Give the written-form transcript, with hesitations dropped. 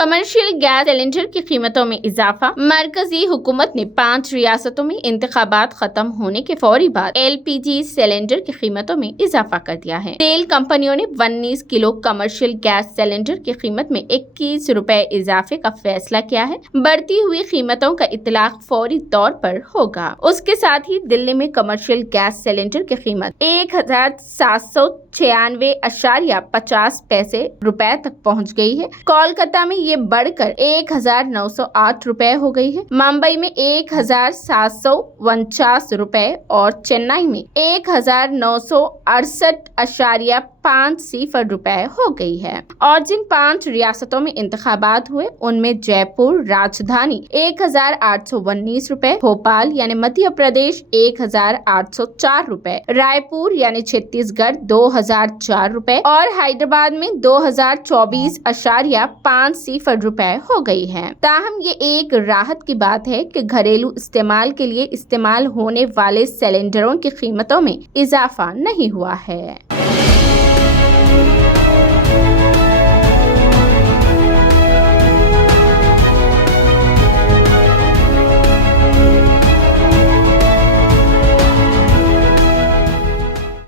Commercial gas cylinder की कीमतों में इजाफा। मरकजी हुकूमत ने 5 रियासतों में इंतखाबात खत्म होने के फौरी बाद LPG सिलेंडर की कीमतों में इजाफा कर दिया है। तेल कंपनियों ने 19 किलो कमर्शियल गैस सिलेंडर की कीमत में 21 रुपए इजाफे का फैसला किया है। बढ़ती हुई कीमतों का इतलाक फौरी तौर पर होगा। उसके साथ ही दिल्ली में कमर्शियल गैस सिलेंडर की कीमत 1796.50 रुपए तक पहुंच गई है। कोलकाता में ये बढ़कर 1908 रुपए हो गई है। मुंबई में 1749 रुपए और चेन्नई में 1968.50 रुपए हो गई है। और जिन 5 रियासतों में इंतखाबात हुए उनमें जयपुर राजधानी 1819 रुपए, भोपाल यानी मध्य प्रदेश 1804 रुपए, रायपुर यानी छत्तीसगढ़ 2004 रुपए और हैदराबाद में 2024.50 रुपए हो गई है। ताहम ये एक राहत की बात है कि घरेलू इस्तेमाल के लिए इस्तेमाल होने वाले सिलेंडरों की कीमतों में इजाफा नहीं हुआ है।